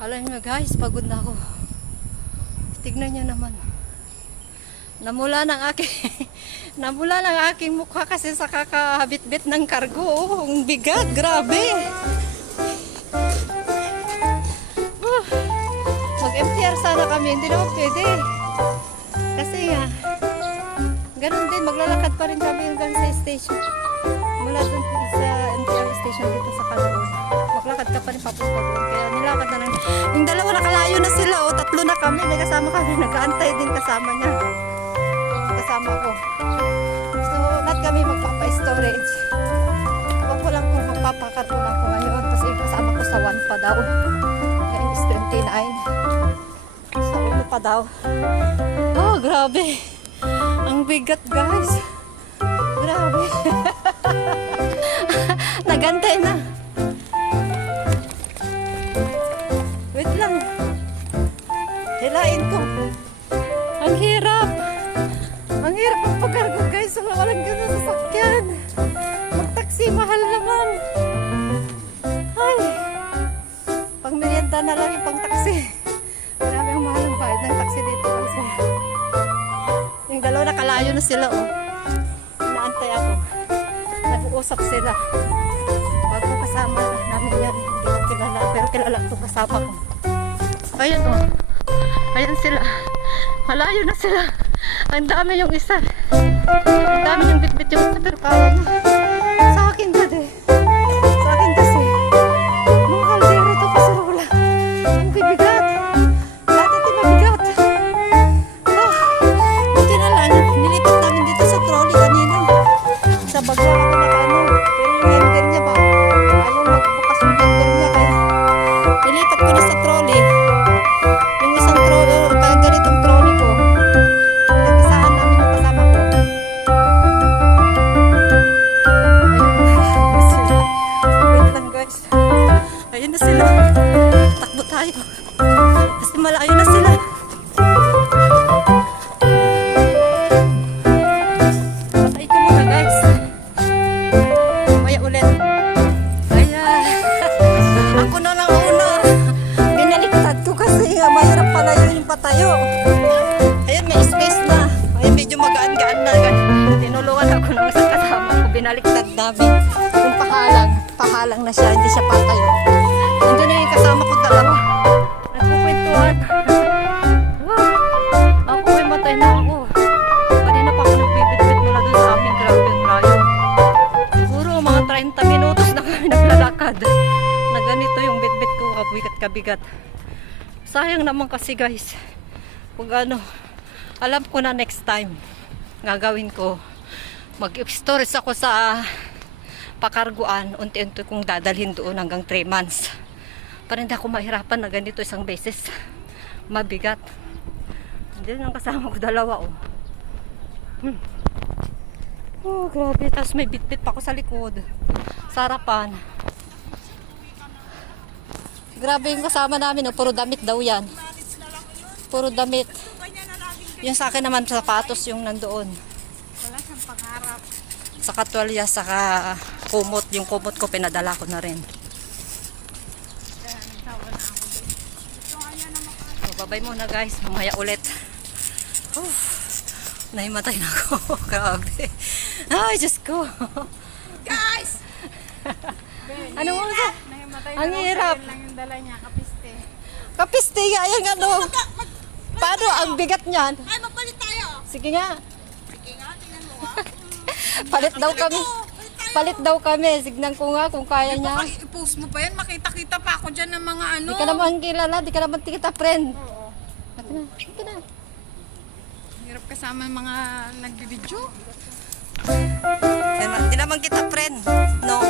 Alam nyo guys, pagod na ako. Tignan nyo naman. Namula ng aking namula ng aking mukha kasi sa kakabit-bit ng kargo. Oh, ang bigat, grabe. Mag-MTR sana kami, hindi naman pwede. Kasi nga, ganun din, maglalakad pa rin kami hanggang sa station. Mula dun sa MTR station dito sa Caloocan. Maglakad ka pa rin papunta doon. Kaya nilakad na lang. Yung dalawa nakalayo na sila, o tatlo na kami. May kasama kami, nag-aantay din kasama niya. Kasama ko. So, lahat kami magpapa-storage. Huwag ko lang kung magpapakargo lang ko ngayon. Kasi kasama ko sa 1 pa daw. Ngayon is 29. Sa 1 pa daw. Oh, grabe. Ang bigat, guys. Grabe. Nagantay na. Wait lang. Hilain ko. Ang hirap. Ang hirap ang pagkargo, guys. Walang ganun sa sasakyan. Mag-taxi, mahal naman. Ay. Pang merienda na lang yung pang-taxi. Grabe ang mahal ang bayad ng taxi dito. Kasi yung dalawa nakalayo na sila, oh. Inaantay ako. Nag-uusap sila. Bago kasama namin yan. Hindi ko kilala. Pero kilala ito kasama ko. Ayun, oh. Ayan sila. Malayo na sila. Ang dami yung isa. Ang dami yung bitbit yung isa. Pero kaya niya. Sa akin ba de? Sa akin kasi. Mga kaldero ito kasi wala. Ang bibigat. Dati ito mabigat. Ah, buti na lang. Nilipat namin dito sa trolley kanina. Sa bagla ako na ano. Pero yung handle niya ba? Ayaw magbukas yung handle niya. Kaya nilipat ko na sa trolley. Yung isang trolley, kaya ganitong trolley ko. Nag-isahan namin yung kasama ko. Ayun na sila. Wait lang guys. Ayun na sila. Takbo tayo. Kasi malayo na sila. Patay ko muna guys. Maya ulit. Ayan. Ako na lang una. Pinaliktad ko kasi mahirap pala yun yung patayo. Ayan, may space na. Ayan, medyo magaan-gaan na. Tinulungan ako ng isang kasama ko. Binaliktad namin. Yung pahalang na siya. Hindi siya patayo. Nandun na yung kasama ko dalawa. Nagkukwentuhan. Ako ay matay na ako. Kanina pa ako nagbibit-bit mula doon sa aming grabe ang layo. Siguro mga 30 minutos na kami naglalakad. Na ganito yung bit-bit ko. Kabigat-kabigat. Sayang naman kasi guys. Kung ano, alam ko na next time gagawin ko. Mag-storage ako sa pakarguan. Unti-unti kong dadalhin doon hanggang 3 months. Para hindi ako mahirapan na ganito isang beses. Mabigat. Hindi lang kasama ko dalawa, oh. Oh, grabe. Tapos may bit-bit pa ako sa likod. Sa harapan. Grabe yung kasama namin, oh. Puro damit daw yan. Puro damit. Yung sa akin naman sapatos yung nandoon. Wala siyang pangarap. Sa katwalya, saka kumot. Yung kumot ko pinadala ko na rin. Kaya nagsawa na ako doon. So, babay muna guys. Mamaya ulit. Nahimatay na ako. Grabe. Ay, Diyos ko. Guys! Ano mo sa? Nahimatay Ang na ako, hirap. yun lang yung dala niya, kapiste. Kapiste nga. Ayan nga no. Paano ang bigat niyan? Ay, magpalit tayo! Sige nga. Sige nga, tingnan mo ha. Palit daw kami. Palit daw kami. Signan ko nga kung kaya niya. Baka i-post mo pa yan, makita-kita pa ako dyan ng mga ano. Di ka naman kilala. Di ka naman kita friend. Oo. Sige na. Hirap kasama yung mga nagbibidyo. Di naman kita friend. No.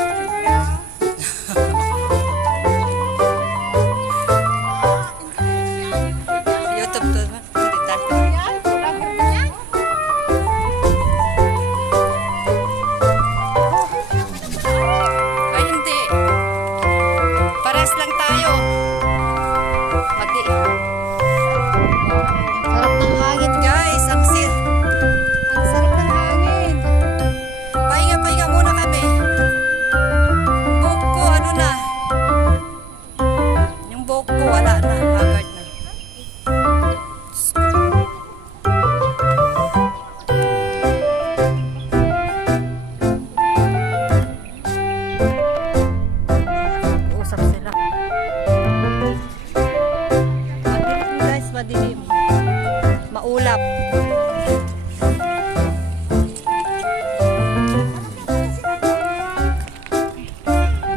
YouTube to. Hindi tayo. Yan, vlogger ba yan? Ay, hindi. Pares lang tayo. Pati. Sarap ng hangin, guys. Ang sarap ng hangin. Pahinga muna kami. Yung buhok ko wala na, haggard na. Usap sila. Madilim guys, madilim. Maulap.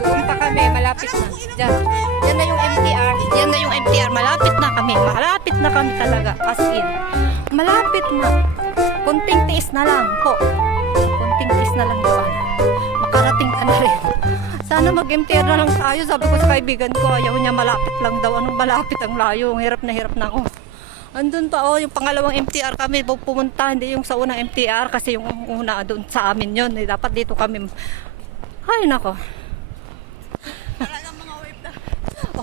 Doon pa kami, malapit na. Diyan. Yan na yung MTR. Yan na yung MTR. Malapit na kami. Malapit na kami talaga. As in. Malapit na. Kunting tiis na lang po. Kunting tiis na lang doon. Makarating ka na rin. Sana mag-MTR na lang tayo. Sabi ko sa kaibigan ko, ayaw niya malapit lang daw. Anong malapit ang layo? Hirap na ako. Andun pa, oh, yung pangalawang MTR kami pumunta, hindi yung sa unang MTR kasi yung una doon sa amin yun. Dapat dito kami. Ay, nako. Talagang mga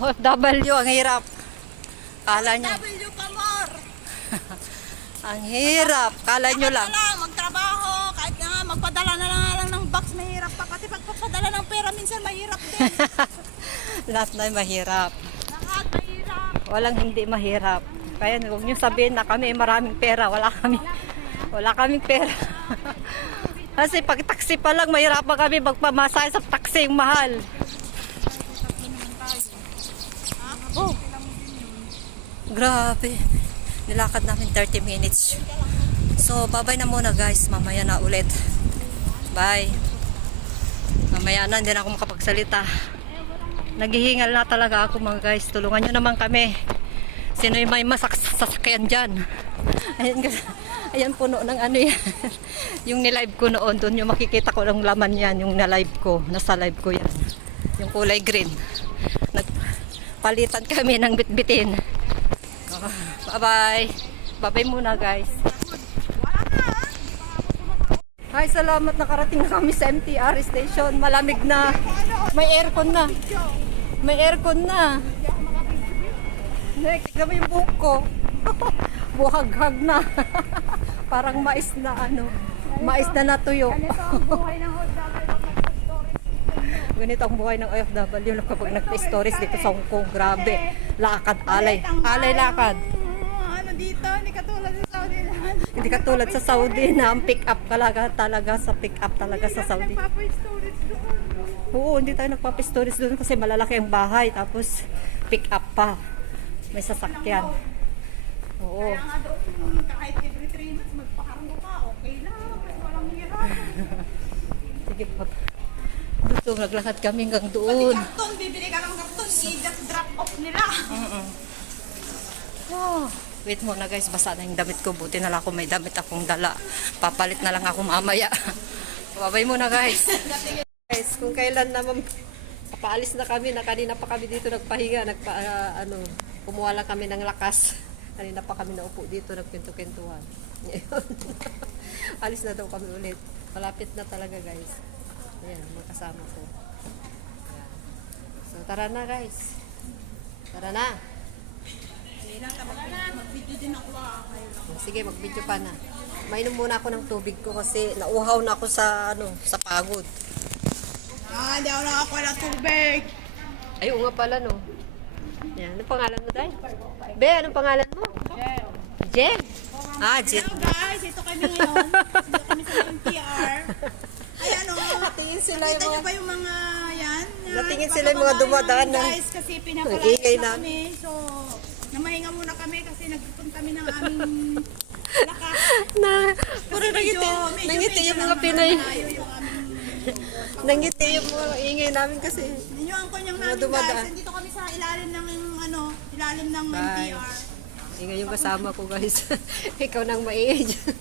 OFW, ang hirap. Kala nyo. OFW pa more. Ang hirap. Kala nyo lang. Magtrabaho, kahit nga magpadala na lang ng box, mahirap pa. Pati pagpapadala ng pera, minsan mahirap din. Lahat na mahirap. Lahat mahirap. Walang hindi mahirap. Kaya huwag nyo sabihin na kami maraming pera. Wala kaming pera. Kasi pag taxi pa lang, mahirapan kami magpamasahe sa taxi yung mahal. Oh. Grabe. Nilakad namin 30 minutes. So, bye-bye na muna guys. Mamaya na ulit. Bye. Mamaya na, hindi na ako makapagsalita. Naghihingal na talaga ako mga guys. Tulungan nyo naman kami. Sino yung may sasakyan dyan? Ayan puno ng ano yan. Yung nilive ko noon, doon yung makikita ko ng laman yan. Yung na-live ko, nasa live ko yan. Yung kulay green. Nagpalitan kami ng bitbitin. Bye-bye. Bye-bye muna guys. Ay, salamat nakarating na kami sa MTR station. Malamig na. May aircon na. May aircon na. Tignan mo yung buhok ko. Buhag-hag na. Parang mais na ano. Mais na natuyo. Ganito ang buhay ng OFW kapag nagpa-stories dito sa Hong Kong. Grabe. Lakad, alay. Alay lakad. Ano dito, hindi katulad sa Saudi naman. Hindi katulad sa Saudi na ang pick up talaga sa pick up talaga sa Saudi. Papa-storage doon. Oo, hindi tayo nagpa-stories doon kasi malalaki ang bahay. Tapos pick up pa. May sasakyan. Oo. Kaya nga doon, kahit every 3 months magpakargo ka, okay lang. Kasi walang hirap. Sige po. Doon, naglakad kami hanggang doon. Karton, bibili ka ng karton, i-drop off nila. Oh. Wait muna guys, basa na yung damit ko. Buti na lang ako may damit akong dala. Papalit na lang ako mamaya. Babay muna guys. Guys, kung kailan naman papaalis na kami, na kanina pa kami dito nagpahinga, kumuha lang kami ng lakas. Kanina pa kami naupo dito, nagkwento-kwentuhan. Alis na daw kami ulit. Malapit na talaga guys. Ayan, magkasama ko. Ayan. So, tara na guys. Tara na. Mag-video din ako. Sige, mag-video pa na. Mainom muna ako ng tubig ko kasi nauhaw na ako sa sa pagod. Hindi ako nakakuha ng tubig. Ay, oo nga pala no. Yan, anong pangalan mo, Day? Be, anong pangalan mo? Jen. Jen? Ah, Jen. Hello guys, ito kami ngayon. Dito kami sa MTR. Ay Natingin sila nakita yung niyo mga... ba yung mga yan? Natingin sila yung mga dumadaan na... Guys, kasi Ang pinapalayas ingay na na. kami. So, namahinga muna kami kasi nagpupunta kami ng aming lakas. Puro Medyo nangiti yung mga lang Pinay. malayo yung aming... Nangiti yung mga ingay namin kasi. Ninyo ang kanyang Mga namin dumadaan. guys. Nandito kami sa ilalim ng ilalim ng Bye. MTR. Ingay yung kasama ko guys. Ikaw nang maingay dyan.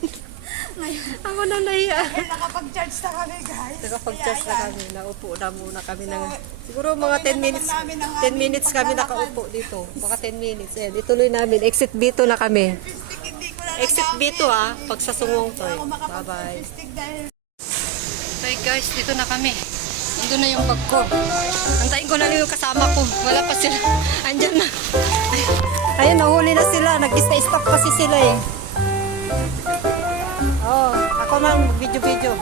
Ngayon, Ako nang nahiya. nakapag-charge na kami guys. Nakapag-charge Kaya na yan. kami. Naupo na muna kami ng... Siguro mga 10 minutes. 10 minutes kami nakaupo dito. Baka 10 minutes. Ayan, ituloy namin. Exit B2 na kami. Stick, hindi ko na Exit nagamit. B2 pag sa Sungong to. Ako Bye-bye. makapag-stick dahil Hey guys, dito na kami. Nandun na yung bag ko. Antayin ko na lang yung kasama ko. Wala pa sila. Andyan na. Ayun, nahuli na sila. Nag-stop kasi sila eh. Oh, ako na mag-video-video.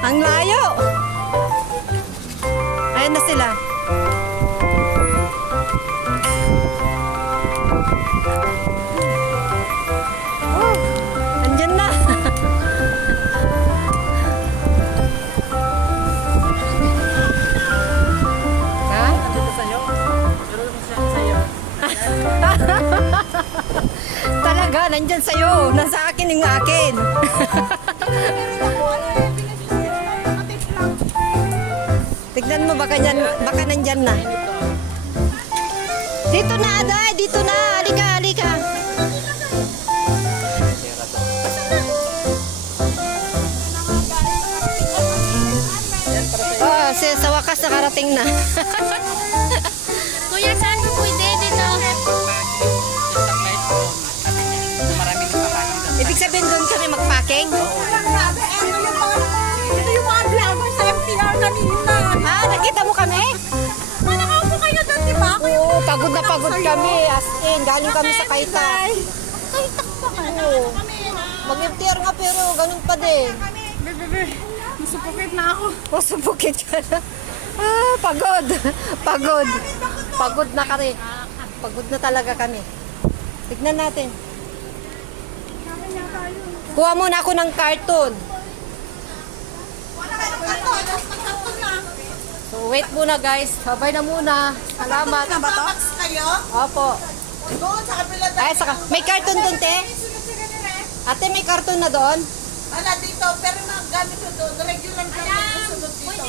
Ang layo. Ayun na sila. Oh, andyan na. Ha? Talaga, nandyan sa'yo. Nasa akin yung akin. Tignan mo, baka nandyan na. Dito na, Aday. Dito na. Halika, halika. Oh, sa wakas nakarating na. Kuya, saan ko pwede dito? Ibig sabihin doon kami magpacking? Ito yung mga vlogger sa FTR kanina. Ah, nakita mo kami? Nakaupo kayo doon, di ba? Oo, pagod na pagod kami. As in, galing kami sa Kaitan. Ay, takpa ka. Oo. Mag-FTR nga pero ganun pa din. Bebe, masupukit na ako. Masubukit ka na. Ah, pagod. Pagod. Pagod na kami. Pagod na talaga kami. Tignan natin. Kuha muna ako ng cartoon. Wala kayo karton. Nagkarton na. So, wait muna guys. Sabay na muna. Salamat. Nagbabox kayo? Opo. Doon sa kapila Ay, saka, may cartoon doon, te? Ate, may cartoon na doon? Wala dito, pero nagamit ko doon. Regular kami susunod dito.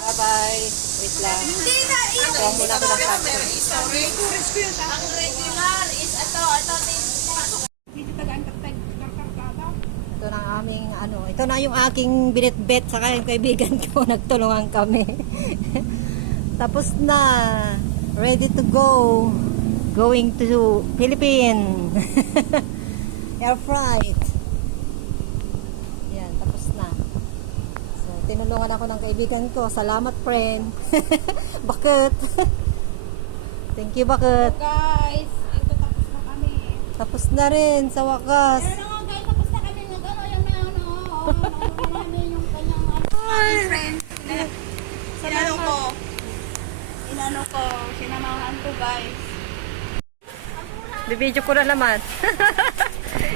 Bye-bye. Wait lang. Hindi na, Kuha muna ako ng cartoon. Sorry. Tourist ko yun. Ang regular is ito Ito na ang aming ito na yung aking binitbet saka yung kaibigan ko nagtulungan kami. Tapos na, ready to go. Going to Philippines. Air flight. Yan, tapos na. So, tinulungan ako ng kaibigan ko. Salamat, friend. Bakit? Thank you, bakit? guys, ito tapos na kami. Tapos na rin sa wakas. Pero nga guys, tapos na kami nag-ano yung may namin yung kanyang friend. Inano ko, sinamahan ko guys. Bibidyo ko na naman.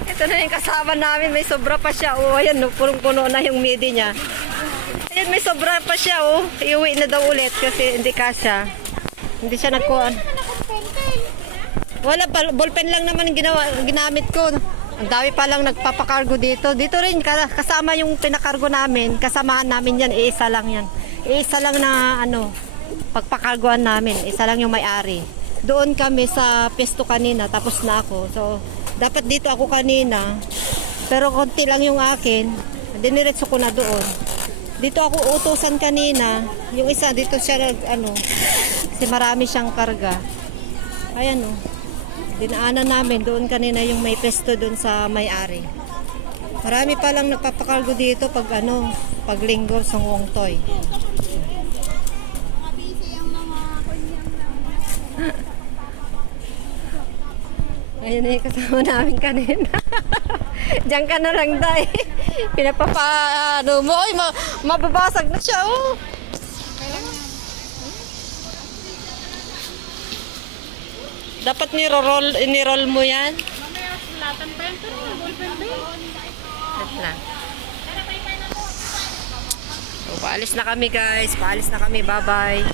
Ito na yung kasama namin. May sobra pa siya. Oh, ayan, no, punong-puno na yung midi niya. Ayan, may sobra pa siya. Oh. Iuwi na daw ulit kasi hindi kasya. Hindi siya nagkuhan. Wala pa. Ballpen lang naman ginamit ko. Ang dami pa lang nagpapakargo dito. Dito rin kasama yung pinakargo namin. Kasamaan namin yan. Iisa lang yan. Iisa lang na pagpakargoan namin. Isa lang yung may-ari. Doon kami sa pesto kanina, tapos na ako. So, dapat dito ako kanina. Pero konti lang yung akin. Diniretso ko na doon. Dito ako utusan kanina. Yung isa, dito siya kasi marami siyang karga. Ayan dinaanan namin. Doon kanina yung may pesto doon sa may-ari. Marami pa lang nagpapakargo dito pag pag linggo sa Ngongtoy. Ayun yung kasama namin kanina. Diyan ka na lang, Day. Pinapapano mo. Ay, mababasag na siya, oh. Dapat ni-roll mo yan. Mamaya, sulatan pa yan. Pero ballpen ba yun? Wait lang. So, paalis na kami, guys. Paalis na kami. Bye-bye.